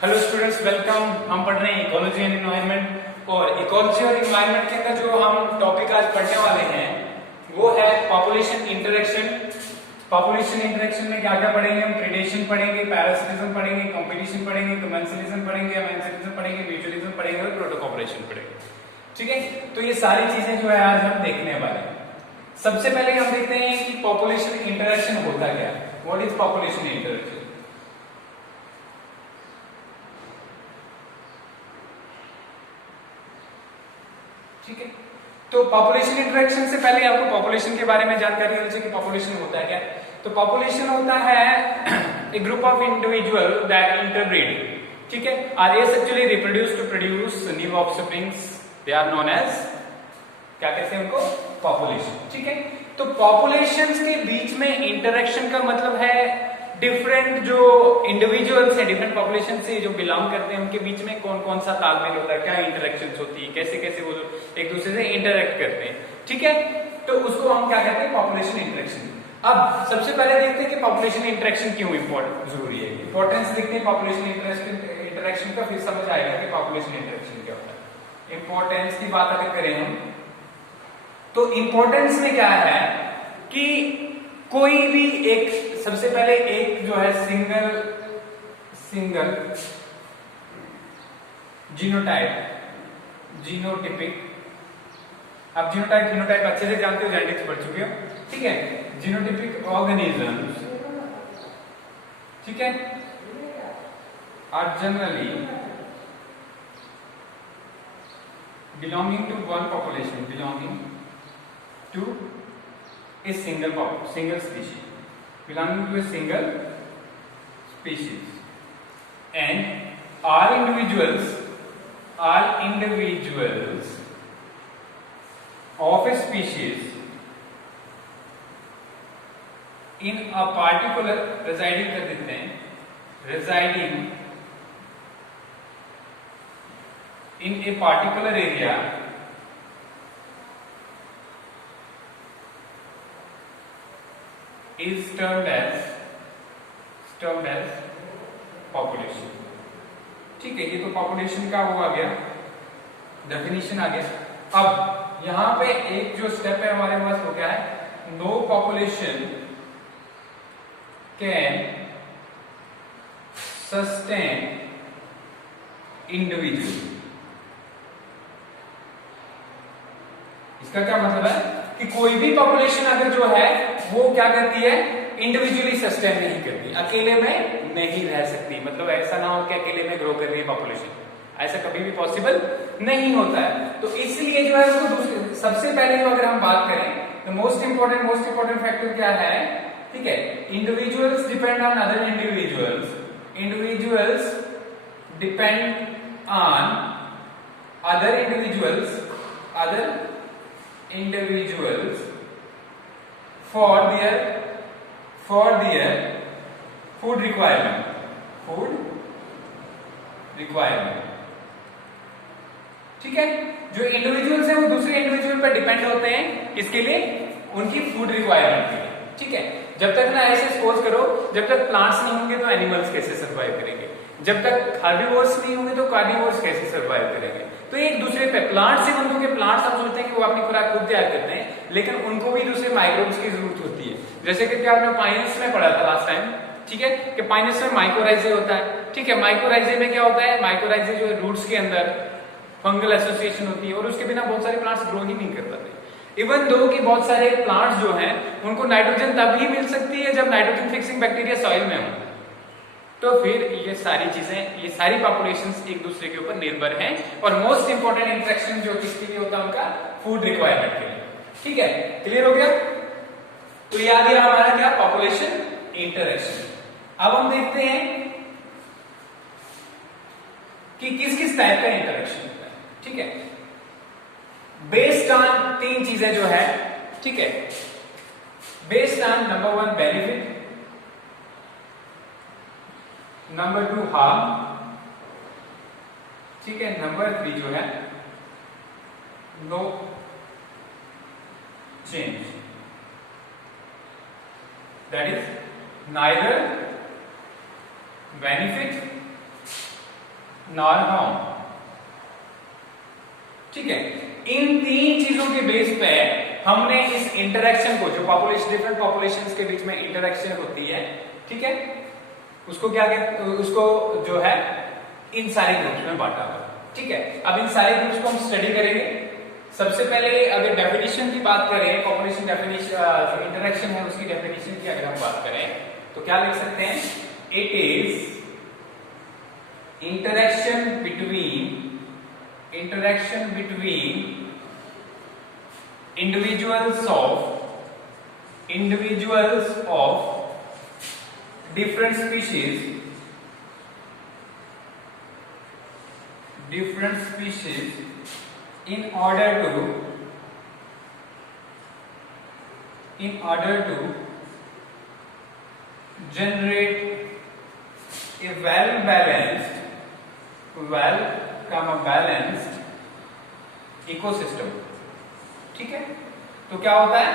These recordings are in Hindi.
Hello students, welcome. हम पढ़ रहे हैं इकोलॉजी एंड एनवायरनमेंट, और इकोलॉजी और एनवायरनमेंट के अंदर जो हम टॉपिक आज पढ़ने वाले हैं वो है पॉपुलेशन इंटरेक्शन। पॉपुलेशन इंटरेक्शन में क्या क्या पढ़ेंगे हम? प्रीडेशन पढ़ेंगे, पैरासिटिज्म पढ़ेंगे, कंपटीशन पढ़ेंगे, कमेंसलिज्म पढ़ेंगे, अमेंसलिज्म पढ़ेंगे, म्यूचुअलिज्म पढ़ेंगे और प्रोटोकॉपरेशन पढ़ेंगे। ठीक है, तो ये सारी चीजें जो है आज हम देखने वाले हैं। सबसे पहले हम देखते हैं कि पॉपुलेशन इंटरेक्शन होता क्या है। What is population interaction? ठीक है, तो पॉपुलेशन इंटरेक्शन से पहले आपको पॉपुलेशन के बारे में जानकारी होनी चाहिए कि पॉपुलेशन होता है क्या। तो पॉपुलेशन होता है a group of individual that interbreed. ठीक है, आर ये sexually reproduce to produce new offsprings, they are known as, क्या कहते हैं उनको? पॉपुलेशन। ठीक है, तो पॉपुलेशंस के बीच में इंटरेक्शन का मतलब है डिफरेंट जो इंडिविजुअल्स हैं, डिफरेंट पॉपुलेशन से जो बिलोंग करते हैं उनके बीच में कौन कौन सा तालमेल होता है, क्या इंटरेक्शंस होती है, कैसे कैसे वो एक दूसरे से इंटरेक्ट करते हैं। ठीक है, तो उसको हम क्या कहते हैं? Population interaction. अब सबसे पहले देखते हैं कि पॉपुलेशन इंटरेक्शन क्यों इंपॉर्टेंट जरूरी है। इंपॉर्टेंस देखते हैं पॉपुलेशन इंटरेक्शन का, फिर समझ आएगा कि पॉपुलेशन इंटरेक्शन क्या होता है। इंपॉर्टेंस की बात अगर करें हम, तो इंपॉर्टेंस में क्या है कि कोई भी एक, सबसे पहले एक जो है सिंगल जीनोटिपिक। आप जीनोटाइप फिनोटाइप अच्छे से जानते हो, जेनेटिक्स पढ़ चुके हो। ठीक है, जीनोटिपिक ऑर्गेनिजम्स, ठीक है, are generally belonging to one population, belonging to a single species, belonging to a single species, and all individuals of a species in a particular, residing कर देते हैं, residing in a particular area is termed as population। ठीक है, ये तो पॉपुलेशन का वो आ गया, डेफिनेशन आ गया। अब यहां पे एक जो स्टेप है हमारे पास वो क्या है? No population can sustain individual. इसका क्या मतलब है कि कोई भी पॉपुलेशन अगर जो है वो क्या करती है? इंडिविजुअली सस्टेन नहीं करती, अकेले में नहीं रह सकती। मतलब ऐसा ना हो कि अकेले में ग्रो कर रही है पॉपुलेशन, ऐसा कभी भी पॉसिबल नहीं होता है। तो इसलिए जो है उसको सबसे पहले जो अगर हम बात करें तो मोस्ट इंपोर्टेंट फैक्टर क्या है? ठीक है, individuals depend on other individuals depend on other individuals for their food requirement। ठीक है, जो इंडिविजुअल्स हैं वो दूसरे इंडिविजुअल पर डिपेंड होते हैं, इसके लिए उनकी फूड रिक्वायरमेंट के लिए। ठीक है, जब तक ना ऐसे सपोज करो, जब तक प्लांट्स नहीं होंगे तो एनिमल्स कैसे सर्वाइव करेंगे, जब तक हार्बिवोर्स नहीं होंगे तो कार्निवोर्स कैसे सर्वाइव करेंगे। तो एक दूसरे पे प्लांट से उनको के प्लांट्स हम सोचते हैं कि वो अपनी खुराक खुद तैयार करते हैं, लेकिन उनको भी दूसरे माइक्रोब्स की जरूरत होती है। जैसे कि आपने पाइनस में पढ़ा था लास्ट टाइम, ठीक है, कि पाइनस में माइकोराइजे होता है। ठीक है, माइकोराइजे में क्या होता है? माइकोराइजे जो है रूट्स के अंदर फंगल एसोसिएशन होती है और उसके बिना बहुत सारे प्लांट्स ग्रो ही नहीं कर पाते। इवन दो कि बहुत सारे प्लांट्स जो हैं उनको नाइट्रोजन तभी मिल सकती है जब नाइट्रोजन फिक्सिंग बैक्टीरिया सॉइल में हो। तो फिर ये सारी चीजें, ये सारी पॉपुलेशंस एक दूसरे के ऊपर निर्भर हैं, और मोस्ट इंपोर्टेंट इंटरेक्शन जो किसके लिए होता है? उनका फूड रिक्वायरमेंट के लिए। ठीक है, क्लियर हो गया? तो ये आ गया हमारा क्या? Population interaction. अब हम देखते हैं कि किस किस टाइप का इंटरेक्शन होता है। ठीक है, बेस्ड ऑन तीन चीजें जो है, ठीक है, based on number 1 benefit, number 2 harm, ठीक है, नंबर 3 जो है no change, that is neither benefit nor harm. ठीक है, इन तीन चीजों के बेस पे हमने इस इंटरेक्शन को, जो पॉपुलेशन, डिफरेंट पॉपुलेशंस के बीच में इंटरेक्शन होती है, ठीक है, उसको क्या कहते, उसको जो है इन सारे ग्रुप्स में बांटा हुआ। ठीक है, अब इन सारे ग्रुप्स को हम स्टडी करेंगे। सबसे पहले अगर डेफिनेशन की बात करें, पॉपुलेशन डेफिनेशन, जो इंटरेक्शन है उसकी डेफिनेशन की अगर हम बात करें तो क्या लिख सकते हैं? It is interaction between individuals of different species in order to generate a well-balanced ecosystem. ठीक है, तो क्या होता है,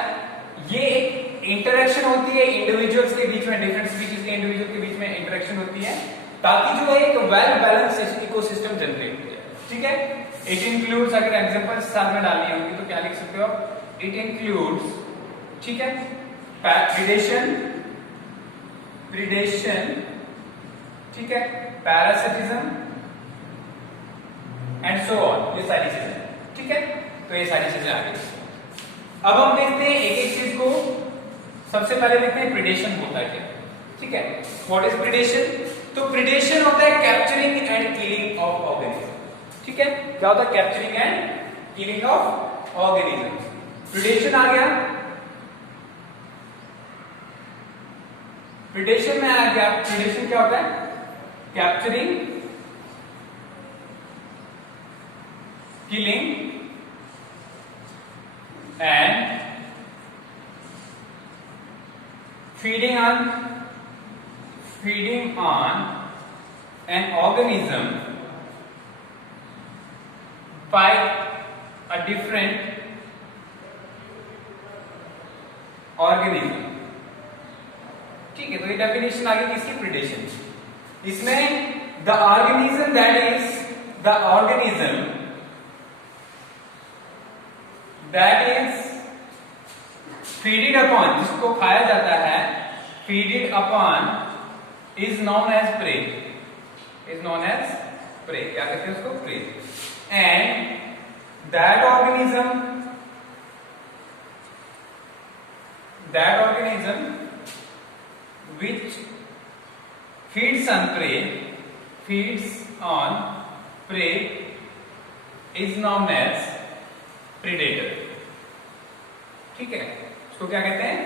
ये एक इंटरेक्शन होती है इंडिविजुअल्स के बीच में, डिफरेंट स्पीशीज के इंडिविजुअल के बीच में इंटरेक्शन होती है ताकि जो है एक वेल बैलेंस्ड इकोसिस्टम जनरेट हो जाए। ठीक है, इट इंक्लूड्स, अगर एग्जांपल्स साथ में डालनी होगी तो क्या लिख सकते हो? इट इंक्लूड्स, ठीक है, प्रीडेशन, ठीक है, पैरासिटिज्म एंड सो ऑन, ये सारी चीजें। ठीक है, तो ये सारी चीजें आ गई। अब हम देखते हैं एक एक चीज को। सबसे पहले देखते हैं प्रीडेशन होता है क्या। ठीक है, व्हाट इज प्रीडेशन? तो प्रीडेशन होता है capturing and killing of organism. ठीक है, क्या होता है? Capturing and killing of organism. Predation आ गया, प्रीडेशन में आ गया। प्रीडेशन क्या होता है? Capturing, killing and feeding on an organism by a different organism। ठीक है, तो ये डेफिनेशन आ गई किसकी? प्रीडेशन। इसमें the organism that is feeded upon, जिसको खाया जाता है, feeded upon is known as prey, क्या कहते हैं उसको? prey। and that organism which feeds on prey is known as predator. ठीक है, उसको क्या कहते हैं?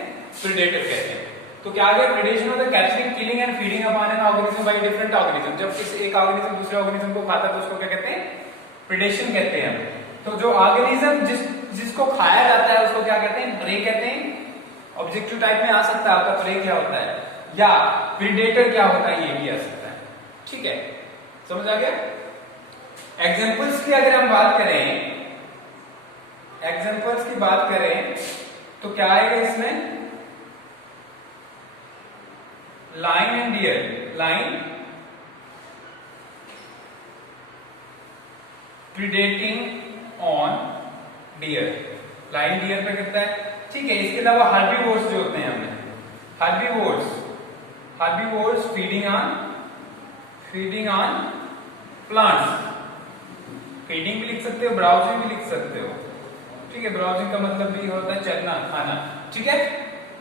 प्रीडेटर कहते हैं। तो क्या आ गया? प्रीडेशन होता है capturing, killing and feeding upon an organism by different organism. जब किसी एक ऑर्गेनिज्म दूसरे ऑर्गेनिज्म को खाता है तो उसको क्या कहते हैं? प्रीडेशन कहते हैं। तो जो ऑर्गेनिज्म जिसको खाया जाता है उसको क्या कहते हैं? प्रे कहते हैं। ऑब्जेक्टिव टाइप में आ सकता है आपका प्रे क्या होता है, या प्रीडेटर क्या होता है, ये भी आ सकता है। ठीक है, समझ आ गया? एग्जाम्पल्स की अगर हम बात करें, तो क्या आएगा इसमें? Lion and deer. Lion predating on deer, lion deer पे करता है। ठीक है, इसके अलावा हर्बीवोर्स जो होते हैं, हमने herbivores feeding on plants. Feeding भी लिख सकते हो, ब्राउजिंग भी लिख सकते हो। ठीक है, ब्राउजिंग का मतलब भी होता है चरना, खाना। ठीक है,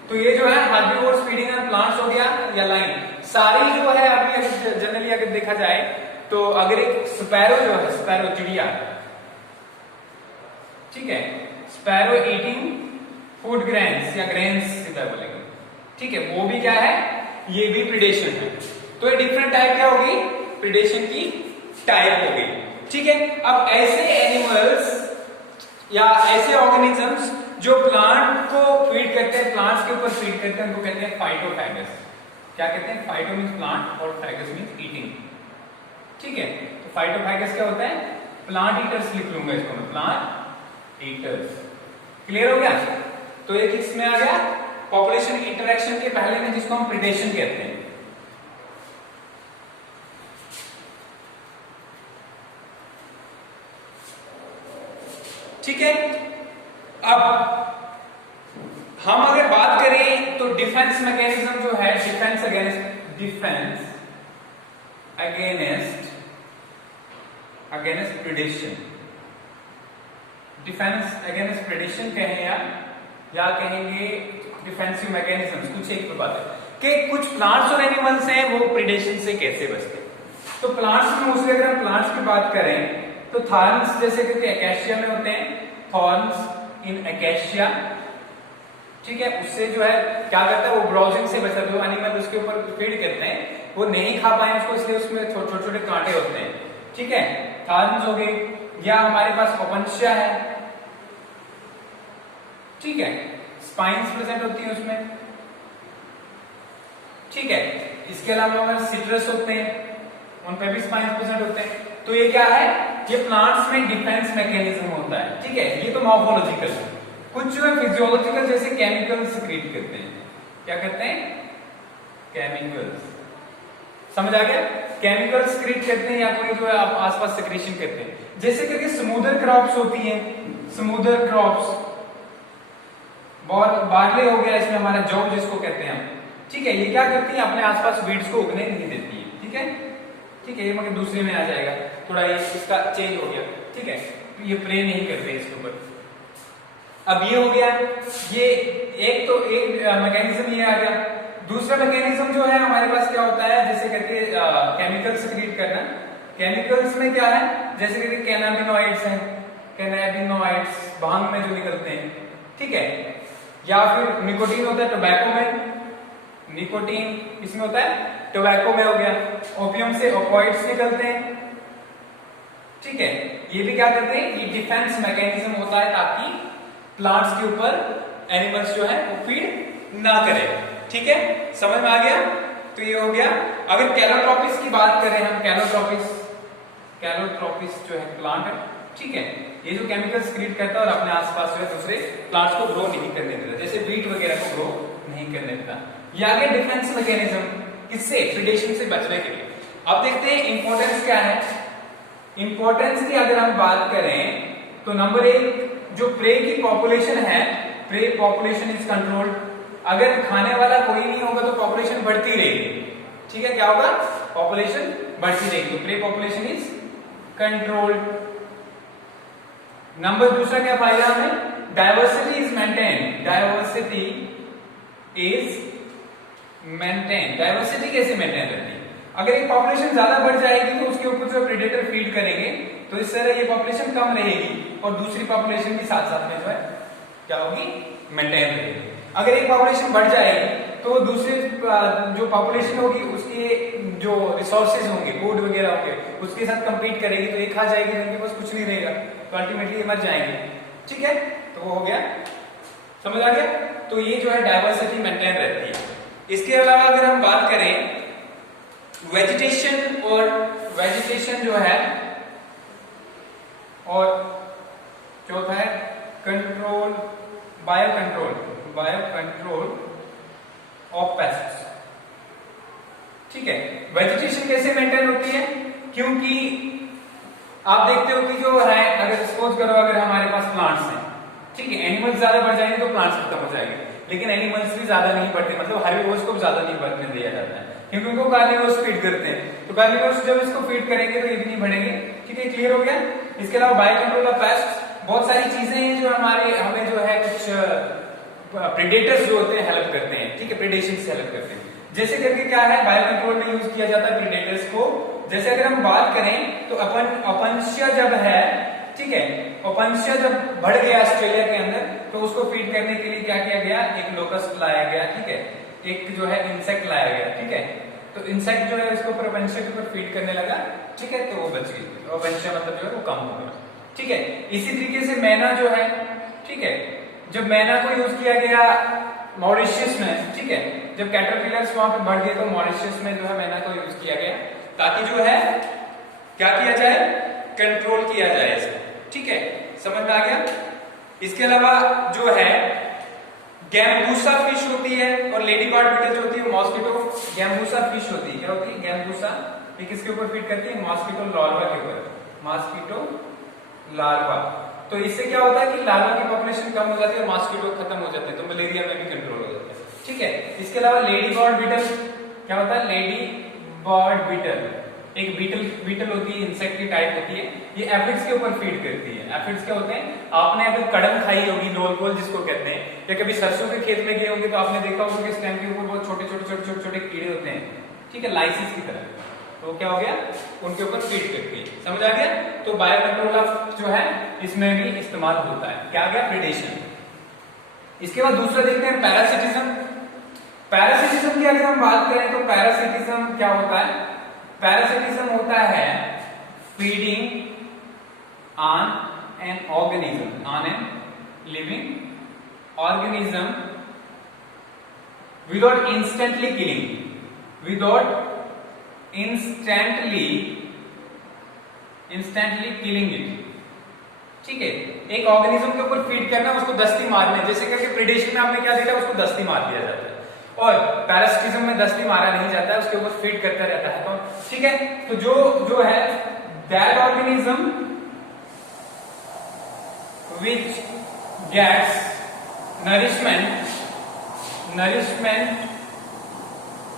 तो ये जो है हर्बीवोर्स फीडिंग ऑन प्लांट्स हो गया, या लाइन। सारी जो है अभी जनरली अगर देखा जाए तो अगर एक स्पैरो जो है, स्पैरो चिड़िया, ठीक है, स्पैरो ईटिंग फूड ग्रेन्स या ग्रेन्स सीधा बोलेंगे। ठीक है, वो भी क्या है? ये भी प्रीडेशन है। तो ये डिफरेंट टाइप क्या होगी? प्रीडेशन की टाइप होगी। ठीक है, अब ऐसे एनिमल्स या ऐसे ऑर्गेनिजम्स जो प्लांट को फीड करते हैं, प्लांट्स के ऊपर फीड करते हैं, उनको कहते हैं फाइटोफैगस। क्या कहते हैं? फाइटो मीन्स प्लांट और फैगस मीन्स ईटिंग। ठीक है, तो फाइटोफैगस क्या होता है? प्लांट ईटर्स लिख लूंगा इसको मैं, प्लांट ईटर्स। क्लियर हो गया? तो एक इसमें आ गया पॉपुलेशन इंटरेक्शन के पहले में, जिसको हम प्रीडेशन कहते हैं। ठीक है। अब हम अगर बात करें तो डिफेंस मैकेनिज्म जो है, defence against predation, defence against predation कहें या कहेंगे डिफेंसिव मैकेनिज्म। कुछ एक तो बात है कि कुछ प्लांट्स और एनिमल्स हैं वो प्रेडेशन से कैसे बचते हैं। तो प्लांट्स में मोस्टली अगर हम प्लांट्स की बात करें तो थॉर्न्स जैसे कि एकेशिया में होते हैं, थॉर्न्स इन एकेशिया, ठीक है। उससे जो है क्या करता है वो ब्राउजिंग से बचता है, जो एनिमल उसके ऊपर फीड करते हैं वो नहीं खा पाए उसको, इसलिए उसमें छोटे छोटे कांटे होते हैं, ठीक है। थॉर्न्स हो गए, या हमारे पास ओपनशिया है, ठीक है, स्पाइन्स प्रेजेंट होती है उसमें, ठीक है। इसके अलावा हमारे सिट्रस होते हैं, उन पे भी स्पाइन्स प्रेजेंट होते हैं। तो ये क्या है, ये प्लांट्स में डिफेंस मैकेनिज्म होता है, ठीक है। ये तो मॉर्फोलॉजिकल है। कुछ जो है फिजियोलॉजिकल, जैसे केमिकल्स सिक्रीट करते हैं। क्या करते हैं, केमिकल्स, समझ आ गया, केमिकल्स सिक्रीट करते हैं या कोई जो है आसपास सिक्रीशन करते हैं। जैसे करके स्मूदर क्रॉप्स होती हैं, स्मूदर क्रॉप्स, बार्ले हो गया, इसमें हमारा जौ जिसको कहते हैं हम, ठीक है। ये क्या करती है, अपने आसपास वीड्स को उगने नहीं देती है, ठीक है, ठीक है। ये मगर दूसरे में आ जाएगा, थोड़ा ये इसका चेंज हो गया, ठीक है। ये प्रे नहीं करते इसके ऊपर। अब ये हो गया, ये एक तो एक मैकेनिज्म ये आ गया। दूसरा मैकेनिज्म जो है हमारे पास क्या होता है, जैसे करके केमिकल सिक्रीट करना। केमिकल्स में क्या है, जैसे करके कैनाबिनॉइड्स हैं, कैनाबिनॉइड्स भांग में जो निकलते हैं, ठीक है। या फिर निकोटीन होता है टोबैको में, निकोटीन इसमें होता है, टोबैको में हो गया। ओपियम से ओपियोइड्स निकलते हैं, ठीक है। ये भी क्या करते हैं, ये डिफेंस मैकेनिज्म होता है ताकि प्लांट्स के ऊपर एनिमल्स जो है वो फीड ना करें, ठीक है। समझ में आ गया, तो ये हो गया। अगर कैलोट्रोपिस की बात करें हम, कैलोट्रोपिस जो है प्लांट है, ठीक है। ये जो केमिकल सिक्रीट करता है और अपने आसपास जो है दूसरे प्लांट्स को ग्रो नहीं करने देता, जैसे वीट वगैरह को ग्रो नहीं करने देता। ये आ गया डिफेंस मैकेनिज्म, किससे, प्रेडेशन से बचने के लिए। अब देखते हैं इंपॉर्टेंस क्या है। इंपॉर्टेंस की अगर हम बात करें तो नंबर 1, जो प्रे की पॉपुलेशन है, प्रे पॉपुलेशन इज कंट्रोल्ड। अगर खाने वाला कोई नहीं होगा तो पॉपुलेशन बढ़ती रहेगी, ठीक है। क्या होगा, पॉपुलेशन बढ़ती रहेगी, तो pray population is controlled. Number दूसरा क्या फायदा हमें, diversity is maintain, diversity is maintain. Diversity कैसे मेंटेन रहती है, अगर एक पॉपुलेशन ज्यादा बढ़ जाएगी तो उसके ऊपर जो प्रेडेटर फीड करेंगे तो इस तरह ये पॉपुलेशन कम रहेगी और दूसरी पॉपुलेशन भी साथ साथ में जो है क्या होगी, मेंटेन रहेगी। अगर एक पॉपुलेशन बढ़ जाएगी तो दूसरी जो पॉपुलेशन होगी उसके जो रिसोर्सेज होंगे, फूड वगैरह होंगे, उसके साथ कंपीट करेगी, तो एक खा जाएगी, उनके पास कुछ नहीं रहेगा, तो अल्टीमेटली मर जाएंगे, ठीक है। तो वो हो गया, समझ आ गया। तो ये जो है डायवर्सिटी मेंटेन रहती है। इसके अलावा अगर हम बात करें वेजिटेशन, और वेजिटेशन जो है, और चौथा है control, bio control of pests, ठीक है। वेजिटेशन कैसे मेंटेन होती है, क्योंकि आप देखते हो कि जो है, अगर सपोज करो अगर हमारे पास प्लांट्स हैं, ठीक है, एनिमल्स ज्यादा बढ़ जाएंगे तो प्लांट्स खत्म हो जाएंगे, लेकिन एनिमल्स भी ज्यादा नहीं बढ़ते, मतलब हर्बीवोर्स को ज्यादा नहीं बढ़ने दिया जाता है, क्योंकि उनको कार्निवोर्स फीड करते हैं। तो कार्निवोर्स जब इसको फीड करेंगे तो ये भी नहीं बढ़ेंगे, ठीक है। क्लियर हो गया। इसके अलावा बायो कंट्रोल ऑफ पेस्ट, बहुत सारी चीजें हैं जो हमें जो है कुछ प्रेडेटर्स जो होते हैं हेल्प करते हैं, ठीक है, प्रेडेशन से हेल्प करते हैं। जैसे करके क्या है, बायो कंट्रोल में यूज किया जाता है प्रेडेटर्स को। जैसे अगर हम बात करें तो अपनशिया जब है, ठीक है, अपनशिया जब बढ़ गया ऑस्ट्रेलिया के अंदर, तो उसको फीड करने के लिए क्या किया गया, एक लोकस्ट लाया गया, ठीक है, एक जो है इंसेक्ट लाया गया, ठीक है। तो इंसेक्ट जो है इसको अपनशिया के ऊपर फीड करने लगा, ठीक है, तो वो बच गई, अपनशिया मतलब जो है वो कम हो गया, ठीक है। इसी तरीके से मैना जो है, ठीक है, जब मैना को यूज किया गया मॉरिशस में, ठीक है, जब कैटरपिलर्स वहां पे बढ़ गए तो मॉरिशस में जो है मैना को यूज किया गया ताकि जो है क्या किया जाए, कंट्रोल किया जाए इसको, ठीक है। समझ में आ गया। इसके अलावा जो है गैम्बूसा फिश होती है और लेडी बर्ड बीटल जो होती है मॉस्किटो गैम्बूसा फिश होती है। क्या होती है, गैम्बूसा। ये किसके ऊपर फीड करती है, मॉस्किटो लार्वा के ऊपर, मॉस्किटो लार्वा, तो इससे क्या होता है कि लार्वा की पॉपुलेशन कम हो जाती है और मॉस्किटो खत्म हो जाते हैं, तो मलेरिया में भी कंट्रोल हो जाता है। ठीक है, इसके अलावा लेडी बर्ड बीटल, क्या होता है लेडी बर्ड बीटल, एक बीटल होती है, इंसेक्ट की टाइप होती है, ये एफिड्स के ऊपर फीड करती है। एफिड्स क्या होते हैं, आपने अगर कड़म खाई होगी गोल गोल जिसको कहते हैं, या कभी सरसों के खेत में गए होंगे तो आपने देखा होगा कि स्टेम के ऊपर बहुत छोटे छोटे छोटे छोटे छोटे कीड़े होते हैं, ठीक है, लाइसिस की तरह, तो क्या हो गया, उनके ऊपर फीड करती है। समझ आ गया? तो बायो कंट्रोल जो है इसमें भी इस्तेमाल होता है। क्या आ गया, प्रेडेशन। इसके बाद दूसरा देखते हैं पैरासिटिज्म। पैरासिटिज्म की अगर हम बात करें तो पैरासिटिज्म क्या होता है, पैरासिटिज्म होता है feeding on an organism, on an living organism without instantly killing, without instantly killing it. ठीक है, एक ऑर्गेनिज्म के ऊपर फीड करना, उसको दस्ती मारना, जैसे करके प्रेडेशन में आपने क्या देखा, उसको दस्ती मार दिया जाता है, और पैरासिटिज्म में दस्ती मारा नहीं जाता है, उसके ऊपर फीड करता रहता है। तो ठीक है, तो जो है that organism which gets nourishment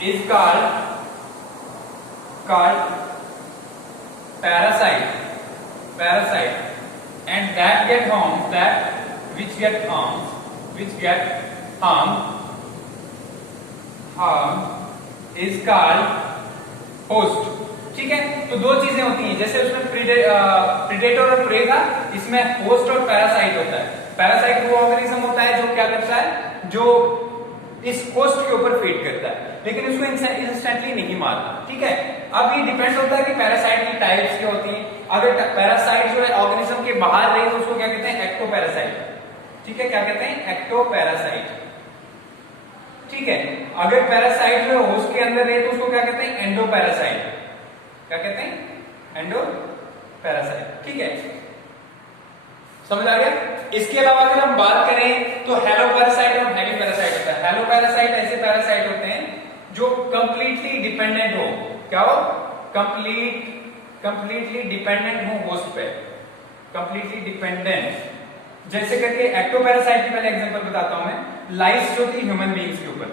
is called parasite, and that which get harmed is called host। ठीक है, तो दो चीजें होती हैं, जैसे उसमें प्रीडेटर और प्रे था, इसमें होस्ट और पैरासाइट होता है। पैरासाइट वो ऑर्गेनिज्म होता है जो क्या करता है, जो इस होस्ट के ऊपर फीड करता है, लेकिन उसको इंस्टेंटली नहीं मारता। ठीक है, अब ये डिपेंड होता है कि पैरासाइट की टाइप्स क्या होती हैं। अगर पैरासाइट जो है ऑर्गेनिज्म के बाहर रहे तो उसको क्या कहते हैं, एक्टोपैरासाइट। ठीक है, क्या कहते हैं, एक्टोपैरासाइट। ठीक है, अगर पैरासाइट जो है होस्ट के अंदर रहे तो उसको क्या कहते हैं, एंडोपैरासाइट। क्या कहते हैं, एंडोपैरासाइट। ठीक है, समझ आ गया? इसके अलावा अगर हम बात करें तो हेलोपैरासाइट और हेमीपैरासाइट होता है। हेलोपैरासाइट ऐसे पैरासाइट होते हैं जो कंप्लीटली डिपेंडेंट हो, क्या हो, कंप्लीटली डिपेंडेंट हो होस्ट पे, कंप्लीटली डिपेंडेंट। जैसे करके एक्टोपैरासाइट की पहले एग्जांपल बताता हूं मैं, लाइस जो थी ह्यूमन बीइंग्स के ऊपर।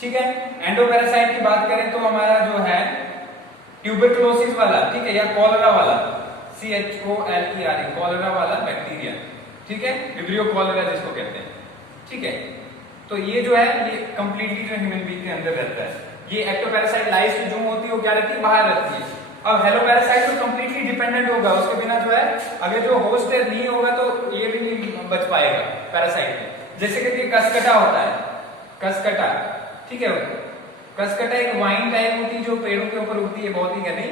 ठीक है, एंडोपैरासाइट की बात करें तो हमारा जो है ट्यूबरकुलोसिस वाला, ठीक है, या कॉलरा वाला, CHOLERA, कॉलरा वाला बैक्टीरिया। ठीक है, विब्रियो कॉलरा जिसको कहते हैं। ठीक है, तो ये जो है ये कंप्लीटली जो ह्यूमन बीइंग के अंदर रहता है। ये एक्टोपैरासाइट लाइस जो होती है वो क्या रहती है, बाहर रहती है। अब हेलोपैरासाइट तो कंप्लीटली डिपेंडेंट होगा, उसके बिना जो है अगर जो होस्ट है नहीं होगा तो ये भी नहीं बच पाएगा पैरासाइट में। जैसे कि कसकटा होता है, कसकटा, ठीक है, कसकटा एक वाइन टाइप होती है जो पेड़ों के ऊपर उगती है, बहुत ही घनी।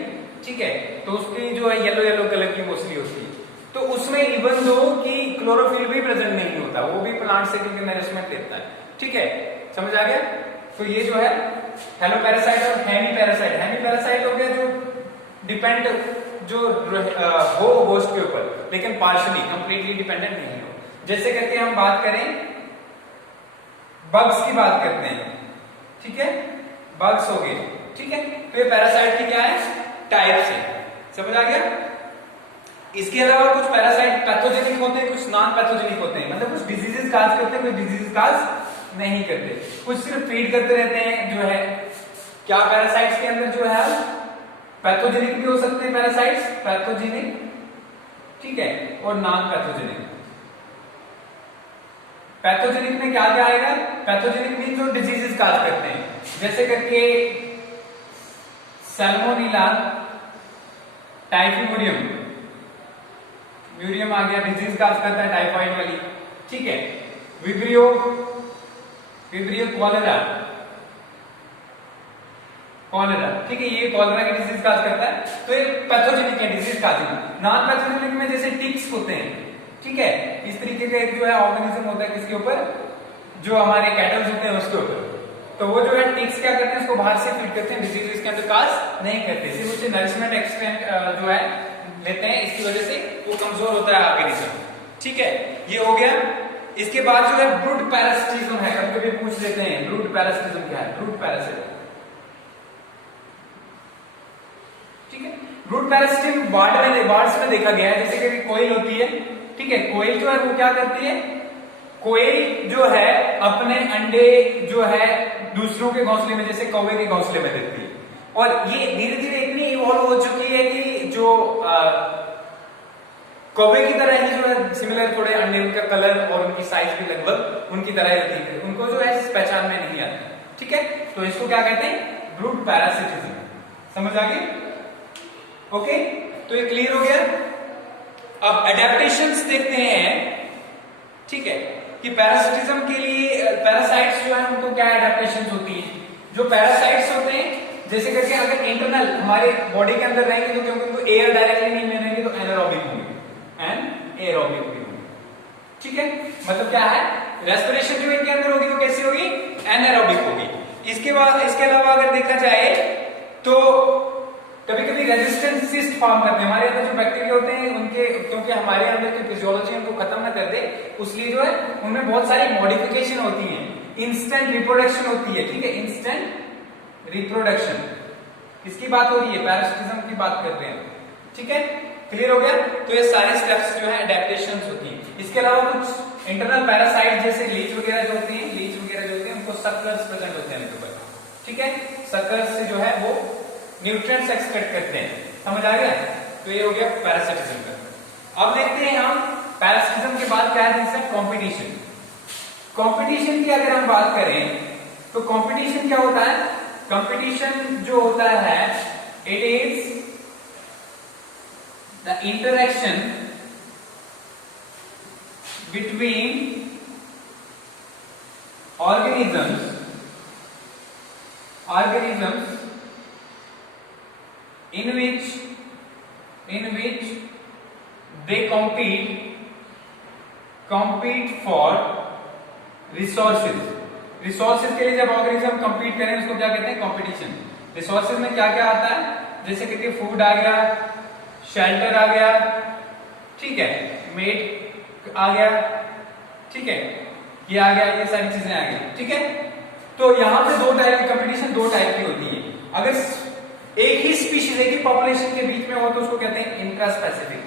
ठीक है, तो उसकी जो है येलो येलो कलर की मोस्टली होती है, तो उसमें इवन दो कि क्लोरोफिल भी प्रेजेंट नहीं होता, वो भी प्लांट से क्योंकि नरिशमेंट लेता है। ठीक है, समझ आ गया? तो ये जो है हेलोपैरासाइट और हेमीपैरासाइट। हेमीपैरासाइट हो गया जो डिपेंड जो हो होस्ट के ऊपर, लेकिन पार्शियली, कंप्लीटली डिपेंडेंट नहीं हो। जैसे करके हम बात करें बग्स की बात करते हैं। ठीक है, बग्स हो गए। ठीक है, तो ये पैरासाइट की क्या है, टाइप्स है। समझ आ गया? इसके अलावा कुछ पैरासाइट पैथोजेनिक होते हैं, कुछ नॉन पैथोजेनिक होते हैं, मतलब कुछ डिजीजेस काज करते हैं, कुछ डिजीजेस काज नहीं करते, कुछ सिर्फ फीड करते रहते हैं। जो है क्या पैरासाइट्स के अंदर जो है पैथोजेनिक भी हो सकते हैं पैरासाइट्स, पैथोजेनिक, ठीक है, और नॉन पैथोजेनिक। पैथोजेनिक में क्या क्या आएगा, पैथोजेनिक मीन जो डिजीजेस काज करते हैं, जैसे करके सैल्मोनेला टाइफिमुडियम, म्यूरियम आ गया, डिजीज काज करता है टाइफाइड वाली। ठीक है, विब्रियो कॉलेरा, ठीक है, ये कॉलेरा की डिजीज काज करता है, तो ये पैथोजेनिक है, डिजीज काजिंग। नॉन पैथोजेनिक में जैसे टिक्स होते हैं, ठीक है, इस तरीके का एक जो है ऑर्गेनिज्म होता है किसके ऊपर, जो हमारे कैटल्स होते हैं उसके ऊपर, तो वो जो है टिक्स क्या करते हैं, उसको बाहर से फीड करते हैं, डिजीज इसके अंदर काज नहीं करते, सिर्फ उससे नरिशमेंट एक्सटेंट जो है लेते हैं, इसकी वजह से वो कमजोर होता है ऑर्गेनिज्म। ठीक है, ये हो गया। इसके बाद जो है ब्रूड पैरासिटिज्म है, कभी कभी पूछ लेते हैं ब्रूड पैरासिटिज्म क्या है, ब्रूड पैरासिटिज्म। ठीक है, ब्रूड पैरासिटिज्म बर्ड्स में देखा गया है, जैसे कि कोयल होती है, ठीक है, कोयल जो है वो क्या करती है, कोयल जो है अपने अंडे जो है दूसरों के घोंसले में, जैसे कौवे के घोंसले में देती है, और ये धीरे धीरे इतनी इवॉल्व हो चुकी है कि जो कौवे की तरह ही जो है सिमिलर थोड़े अंडे, उनका कलर और उनकी साइज भी लगभग उनकी तरह ही होती है, उनको जो है पहचान में नहीं आता। ठीक है, तो इसको क्या कहते हैं, ब्रूड पैरासिटिज्म। समझ आ गई? ओके, तो ये क्लियर हो गया। अब एडेप्टेशंस देखते हैं, ठीक है, कि पैरासिटिज्म के लिए पैरासाइट्स जो है उनको क्या एडेप्टेशंस होती है। जो पैरासाइट्स होते हैं, जैसे करके अगर इंटरनल हमारे बॉडी के अंदर रहेंगे तो क्योंकि उनको एयर डायरेक्टली नहीं मिलेंगे तो एनारोबिक होंगे, एनारोबिक भी होंगे। ठीक है, मतलब क्या है, रेस्पिरेशन जो इनके अंदर होगी वो कैसी होगी, एनारोबिक होगी। इसके बाद इसके अलावा अगर देखा जाए तो कभी कभी रेजिस्टेंट सिस्ट फॉर्म करते हैं हमारे अंदर, जो बैक्टीरिया होते हैं उनके, क्योंकि हमारे अंदर की फिजियोलॉजी उनको खत्म ना कर दे, इसलिए जो है उनमें बहुत सारी मॉडिफिकेशन होती है, इंस्टेंट रिप्रोडक्शन होती है। ठीक है, इंस्टेंट रिप्रोडक्शन, इसकी बात हो रही है, पैरासिटिज्म की बात कर रहे हैं। ठीक है, क्लियर हो गया। तो ये सारे स्टेप्स जो है एडेप्टेशंस होती है। इसके अलावा कुछ इंटरनल पैरासाइट जैसे लीच वगैरह जो होती है, लीच वगैरह जो होते हैं उनको सक्कर्स प्रेजेंट होते हैं ऊपर। ठीक है, सक्कर्स से जो है वो न्यूट्रिएंट्स एक्सट्रैक्ट करते हैं। समझ आ गया? तो ये हो गया पैरासिटिज्म का। अब देखते हैं हम पैरासिटिज्म के बाद क्या है, कंपटीशन। कंपटीशन की अगर हम बात करें तो कंपटीशन क्या होता है, कंपटीशन जो होता है it is the interaction between organisms in which they compete for resources के लिए जब ऑर्गेनिज्म compete करें उसको क्या कहते हैं, कंपटीशन। रिसोर्सेज में क्या क्या आता है, जैसे कि फूड आ गया, शेल्टर आ गया, ठीक है, मेट आ गया, ठीक है, ये आ गया, ये सारी चीजें आ गई। ठीक है, तो यहां पे दो टाइप की कंपटीशन, दो टाइप की होती है। अगर एक ही स्पीशीज, एक ही पॉपुलेशन के बीच में हो तो उसको कहते हैं इंट्रा स्पेसिफिक।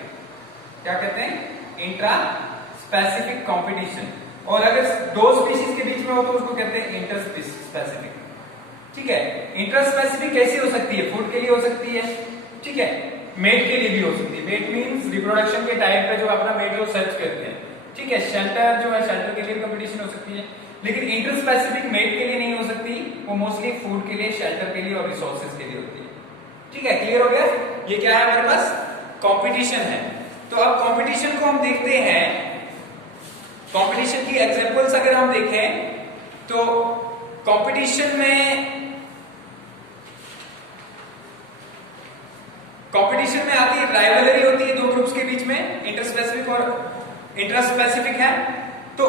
क्या कहते हैं, इंट्रा स्पेसिफिक कंपटीशन। और अगर दो स्पीशीज के बीच में हो तो उसको कहते हैं इंटर स्पेसिफिक। ठीक है, इंटर स्पेसिफिक कैसी हो सकती है, फूड के लिए हो सकती है, ठीक है, मेट के लिए भी हो सकती है। मेट मींस रिप्रोडक्शन के टाइम पे जो अपना मेट जो सर्च करते हैं। ठीक है, शेल्टर जो है, शेल्टर के लिए कंपटीशन हो सकती है, लेकिन इंटर स्पेसिफिक मेट के लिए नहीं हो सकती, वो मोस्टली फूड के लिए, शेल्टर के लिए और रिसोर्सेज के लिए होती है। ठीक है, क्लियर हो गया। ये क्या है हमारे पास, कंपटीशन है। तो अब कंपटीशन को हम देखते हैं, कंपटीशन की एग्जांपल्स अगर हम देखें तो कंपटीशन में आती है राइवलरी होती है दो ग्रुप्स के बीच में, इंटरस्पेसिफिक और इंट्रास्पेसिफिक है। तो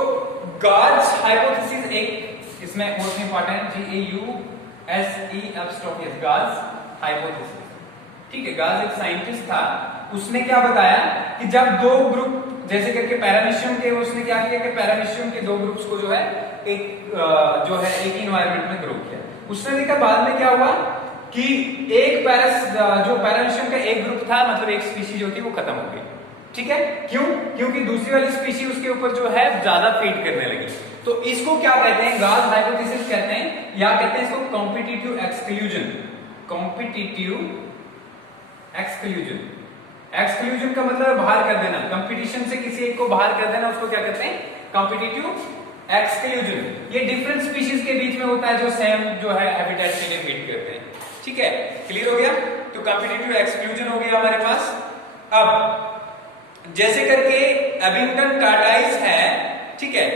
गार्ज हाइपोथेसिस एक इसमें मोस्ट इंपॉर्टेंट, GAUSE एब्स्ट्रॉपियस, गार्ज हाइपोथेसिस। ठीक है, गार्ज एक साइंटिस्ट था, उसने क्या बताया कि जब दो ग्रुप जैसे करके पैरामीशियम के, उसने क्या किया कि पैरामीशियम के दो ग्रुप्स को जो है एक ही इन्वायरमेंट में ग्रो किया। उसने देखा बाद में क्या हुआ कि एक पैरामीशियम का एक ग्रुप था, मतलब एक स्पीशीज जो थी वो खत्म हो गई। ठीक है, क्यों, क्योंकि दूसरी वाली स्पीशीज उसके ऊपर जो है ज्यादा फीड करने लगी। तो इसको क्या कहते हैं, गार्ज हाइपोथेसिस कहते हैं, या कहते हैं इसको competitive exclusion. Competitive exclusion, exclusion का मतलब बाहर कर देना, कंपटीशन से किसी एक को बाहर कर देना, उसको क्या कहते हैं, कॉम्पिटिटिव एक्सक्लूजन। ये डिफरेंट स्पीशीज के बीच में होता है जो सेम जो है हैबिटेट के लिए फीड करते हैं। ठीक है, क्लियर हो गया। तो कॉम्पिटिटिव एक्सक्लूजन हो गया हमारे पास। अब जैसे करके एबिंगटन टॉर्टॉइस है, ठीक है,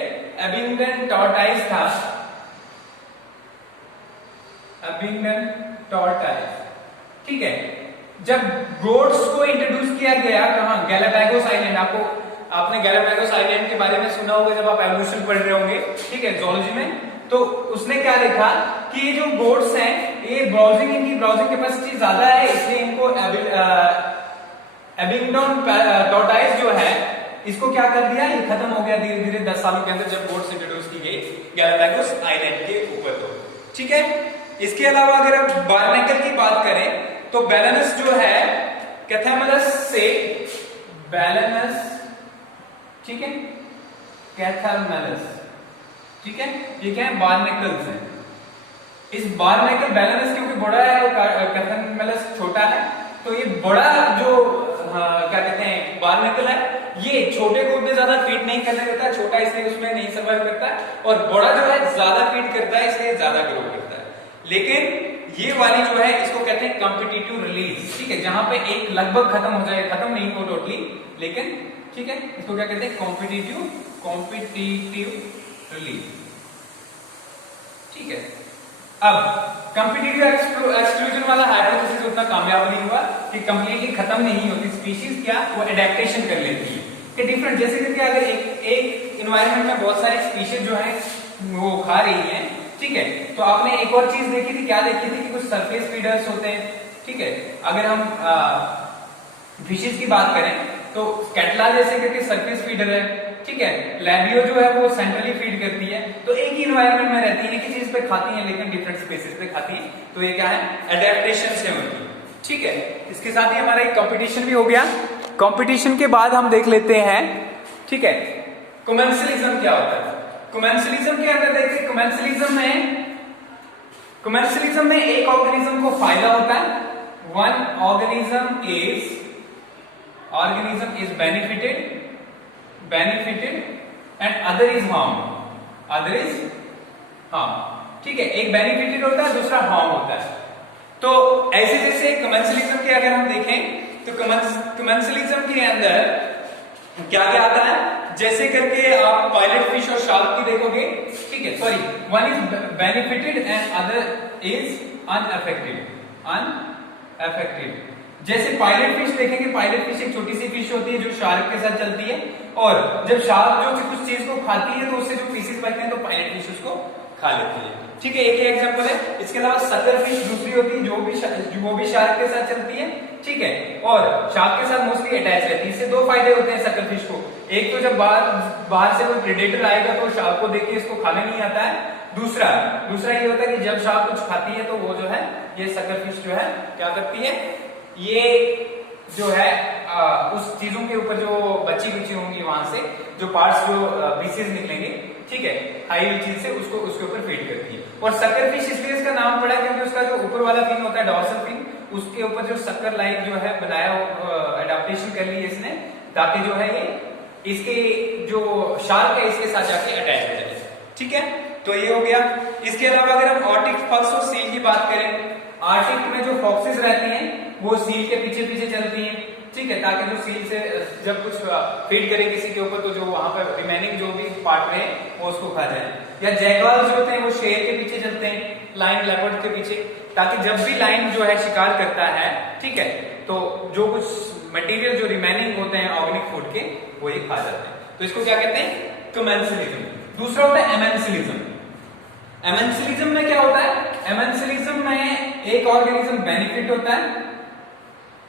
एबिंगटन टॉर्टॉइस था, एबिंगटन टॉर्टॉइस, ठीक है, जब गोट्स को इंट्रोड्यूस किया गया कहां, गैलापागोस आइलैंड। आपने गैलापागोस आइलैंड के बारे में सुना होगा जब आप एवोल्यूशन पढ़ रहे होंगे, ठीक है, जूलॉजी में। तो उसने क्या देखा कि ये जो गोट्स हैं, ये ब्राउजिंग, इनकी ब्राउजिंग कैपेसिटी ज्यादा है, इसलिए इनको एबिंगटन टॉर्टॉइस जो है इसको क्या कर दिया, ये खत्म हो गया धीरे धीरे 10 सालों के अंदर जब गोट्स इंट्रोड्यूस की गई गैलापागोस आइलैंड के ऊपर। तो ठीक है, इसके अलावा अगर आप बार्नेकल की बात करें तो बैलेनस जो है कैथेमरस से, बैलेनस ठीक है, कैथालमैलस, ठीक है। ये क्या है, बारनेकल्स है। इस बारनेकल बैलेंस क्योंकि बड़ा है और कैथालमैलस छोटा है, तो ये बड़ा जो क्या कहते हैं बारनेकल है, ये छोटे को उतने ज्यादा फीड नहीं करने देता, छोटा इसलिए उसमें नहीं सर्वाइव करता है, और बड़ा जो है ज्यादा फीड करता है इसलिए ज्यादा ग्रो करता है। लेकिन ये वाली जो है इसको कहते हैं कॉम्पिटिटिव रिलीज, ठीक है, जहां पे एक लगभग खत्म हो जाए, खत्म नहीं हो टोटली, लेकिन ठीक है, इसको क्या कहते हैं कॉम्पिटिटिव रिलीज, ठीक है। अब कॉम्पिटिटिव एक्सक्लूजन वाला हाइपोथेसिस उतना कामयाब नहीं हुआ कि कंप्लीटली खत्म नहीं होती स्पीशीज, क्या वो एडेप्टेशन कर लेती है कि डिफरेंट, जैसे कि अगर एक एनवायरनमेंट में बहुत सारी स्पीशीज जो है वो खा रही हैं, ठीक है, तो आपने एक और चीज देखी थी, क्या देखी थी कि कुछ सरफेस फीडर्स होते हैं, ठीक है। अगर हम फिशेज की बात करें तो कैटला जैसे करके सरफेस फीडर है, ठीक है। लैबियो जो है वो सेंट्रली फीड करती है, तो एक ही एनवायरनमेंट में रहती है, एक ही चीज पे खाती है लेकिन डिफरेंट स्पेसिस पे खाती है, तो ये क्या है, एडेप्टेशन से होती है, ठीक है। इसके साथ ही हमारा एक कंपटीशन भी हो गया। कंपटीशन के बाद हम देख लेते हैं, ठीक है, कोमेंसलिज्म क्या होता है। कोमेंसलिज्म के अंदर देखिए, कोमेंसलिज्म में एक ऑर्गेनिज्म को फायदा होता है, one organism is benefited and other is harm, ठीक है। एक बेनिफिटेड होता है, दूसरा हार्म होता है। तो ऐसे जैसे कमेंसलिज्म के अगर हम देखें तो कमेंसलिज्म के अंदर क्या क्या आता है, जैसे करके आप पायलट फिश और शार्क की देखोगे, ठीक है, sorry, one is benefited and other is unaffected. जैसे पायलट फिश देखेंगे, पायलट फिश एक छोटी सी फिश होती है जो शार्क के साथ चलती है, और जब शार्क जो कुछ चीज को खाती है तो उससे जो पीसेस बचते हैं तो पायलट फिश उसको खा लेती है, ठीक है। एक ही एग्जांपल है। इसके अलावा सकर फिश दूसरी होती है जो वो भी शार्क के साथ चलती है, ठीक है, और शार्क के साथ मोस्टली अटैच रहती है। इससे दो फायदे होते हैं सकर फिश को, एक तो जब बाहर से कोई प्रेडेटर आएगा तो शार्क को देख के इसको खाना नहीं आता है, दूसरा ये होता है कि जब शार्क कुछ खाती है तो वो जो है ये सकर फिश जो है क्या करती है, ये जो है उस चीजों के ऊपर जो बची होंगी वहां से जो पार्ट्स जो पीसेस निकलेंगे, ठीक है, हाई चीज से उसको उसके ऊपर फीड करती है। और सकर फिश इसलिए इसका नाम पड़ा क्योंकि उसका जो ऊपर वाला फिन होता है डॉर्सल फिन, उसके ऊपर जो सकर लाइक जो है बनाया, एडाप्टेशन कर ली है इसने, ताकि जो है ये इसके जो शार्क है इसके साथ जाके अटैच हो जाए, ठीक है। तो ये हो गया। इसके अलावा अगर हम आर्टिक फॉक्स और सील की बात करें, आर्टिक में जो फॉक्सेस रहती हैं वो सील के पीछे पीछे चलती हैं, ठीक है, ताकि जो सील से जब कुछ फीड करे किसी के ऊपर तो जो वहां पर रिमेनिंग जो भी पार्ट रहे वो उसको खा जाए। या जैगवार्स जो होते हैं वो शेर के पीछे चलते हैं, लाइन लेपर्ड के पीछे, ताकि जब भी लाइन जो है शिकार करता है, ठीक है, तो जो कुछ मटेरियल जो रिमेनिंग होते हैं ऑर्गेनिक फूड के वो ये खा जाते हैं। तो इसको क्या कहते हैं, कमेंसलिज्म। दूसरा होता है एमेंसलिज्म। एमेंसलिज्म में क्या होता है, एमेंसलिज्म में एक ऑर्गेनिज्म बेनिफिट होता है,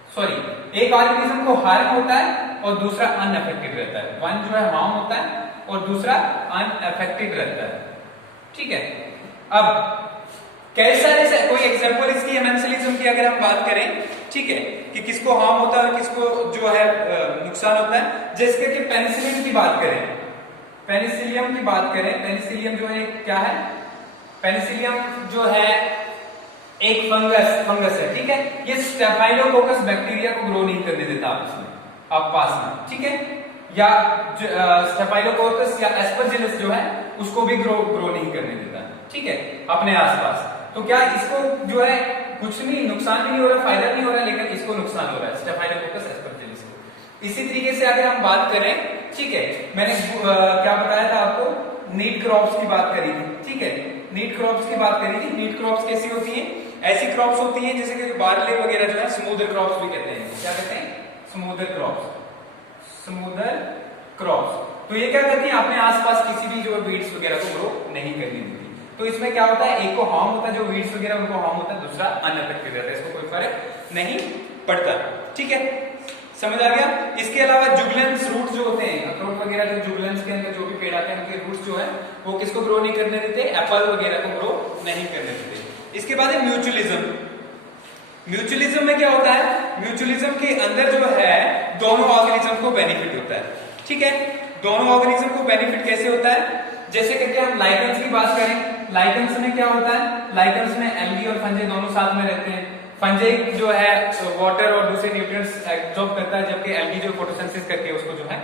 सॉरी, एक ऑर्गेनिज्म को हार्म होता है और दूसरा अनअफेक्टेड रहता है। वन जो है हार्म होता है और दूसरा अनअफेक्टेड रहता है, ठीक है। अब कैसा ऐसा कोई एग्जांपल इसकी एमेंसलिज्म की अगर हम बात करें, ठीक है, कि किसको हार्म होता है और किसको जो है नुकसान होता है, जैसे कि पेनिसिलिन की बात करें, पेनिसिलियम की बात करें, पेनिसिलियम जो है क्या है, पेनिसिलियम जो है एक फंगस है, ठीक है। ये स्टेफाइलोकोकस बैक्टीरिया को ग्रो नहीं करने देता आप पास में, ठीक है, या स्टेफाइलोकोकस या एस्परजिलस जो है उसको भी ग्रो नहीं करने देता, ठीक है, अपने आसपास। तो क्या इसको जो है कुछ नहीं, नुकसान भी नहीं हो रहा, फायदा नहीं हो रहा, लेकिन इसको नुकसान हो रहा है, स्टेफाइलोकोकस एस्परजिलस को। इसी तरीके से अगर हम बात करें, ठीक है, मैंने क्या बताया था आपको, नीट क्रॉप्स की बात करी थी, ठीक है, नीट क्रॉप्स की बात करी थी। नीट क्रॉप्स कैसी होती हैं, ऐसी क्रॉप्स होती हैं जैसे कि बार्ले वगैरह जो है स्मूदर क्रॉप्स भी कहते हैं, क्या कहते हैं, स्मूदर क्रॉप्स। तो ये क्या करती है, अपने आसपास किसी भी जो वीड्स वगैरह को ग्रो नहीं करने देती। तो इसमें क्या होता है, एक को हार्म होता है, जो वीड्स वगैरह उनको हार्म होता है, दूसरा अनअफेक्टेड रहता है, इसको कोई फर्क नहीं पड़ता, ठीक है, समझ आ गया। इसके अलावा जुगलेंस रूट्स जो होते हैं, अखरोट वगैरह जो जुगलेंस के अंदर जो भी पेड़ आते हैं उनके रूट्स जो है वो किसको ग्रो नहीं करने देते, एप्पल वगैरह को ग्रो नहीं करने देते। इसके बाद है म्यूचुअलिज्म। म्यूचुअलिज्म में क्या होता है, म्यूचुअलिज्म के अंदर जो है दोनों ऑर्गेनिज्म को बेनिफिट होता है, ठीक है, दोनों ऑर्गेनिज्म को बेनिफिट कैसे होता है, जैसे करके हम लाइकेंस की बात करें, लाइकेंस में क्या होता है, लाइकेंस में एल्गी और फंजाई दोनों साथ में रहते हैं। फंजाई जो है वाटर और दूसरे न्यूट्रिएंट्स एब्जॉर्ब करता है, जबकि एल्गी जो फोटोसिंथेसिस करके उसको जो है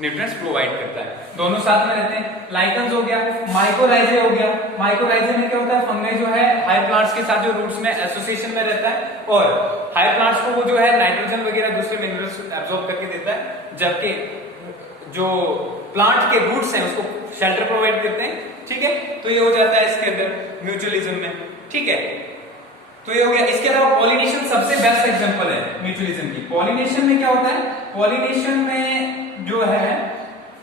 न्यूट्रिएंट्स प्रोवाइड करता है, दोनों साथ में रहते हैं। लाइकेंस हो गया, माइकोराइजे हो गया, माइकोराइजे में क्या होता है, फंगाई जो है हायर प्लांट्स के साथ जो रूट्स में एसोसिएशन में रहता है और हायर प्लांट्स को वो जो है नाइट्रोजन वगैरह दूसरे मिनरल्स एब्जॉर्ब करके देता है, जबकि जो प्लांट के रूट्स हैं उसको शेल्टर प्रोवाइड करते हैं। ठीक है, तो ये हो जाता है इसके अंदर म्यूचुअलिज्म में। ठीक है, तो ये हो गया। इसके अलावा पॉलिनेशन सबसे बेस्ट एग्जांपल है म्यूचुअलिज्म की। पॉलिनेशन में क्या होता है, पॉलिनेशन में जो है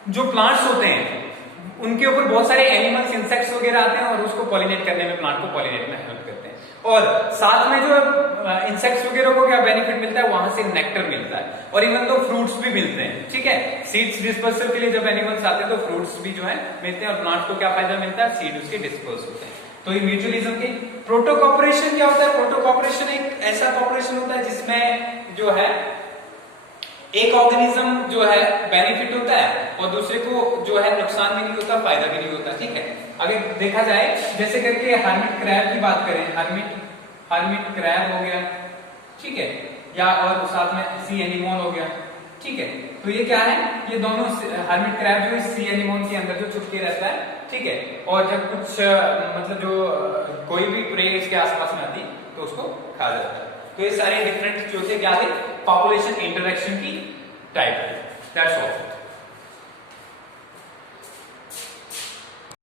जो प्लांट्स होते हैं उनके ऊपर बहुत सारे एनिमल्स इंसेक्ट्स वगैरह आते हैं और उसको पॉलिनेट करने में, प्लांट को पॉलिनेट में हेल्प करते हैं। और साथ में जो इंसेक्ट्स वगैरह को क्या बेनिफिट मिलता है, वहां से नेक्टर मिलता है और इवन तो फ्रूट्स भी मिलते हैं। ठीक है, सीड्स डिस्पर्सल के लिए जब एनिमल्स आते हैं तो फ्रूट्स भी जो है मिलते हैं और प्लांट को क्या फायदा मिलता है, सीड उसके डिस्पर्स होते हैं। तो ये म्यूचुअलिज्म के। प्रोटोकॉपरेशन क्या होता है, प्रोटोकॉपरेशन एक ऐसा कॉपरेशन होता है जिसमें जो है एक ऑर्गेनिज्म जो है बेनिफिट होता है और दूसरे को जो है नुकसान भी नहीं होता, फायदा भी नहीं होता। ठीक है, अगर देखा जाए जैसे करके हर्मिट क्रैब की बात करें, हर्मिट क्रैब हो गया, ठीक है, या और साथ में सी एनिमोन हो गया। ठीक है, तो ये क्या है, ये दोनों हर्मिट क्रैब जो है सी एनिमोन के अंदर जो छुप के रहता है। ठीक है, और जब कुछ मतलब जो कोई भी प्रे इसके आसपास में आती तो उसको खा जाता है। तो ये सारे डिफरेंट जो थे क्या थे, पॉपुलेशन इंटरेक्शन की टाइप। That's all.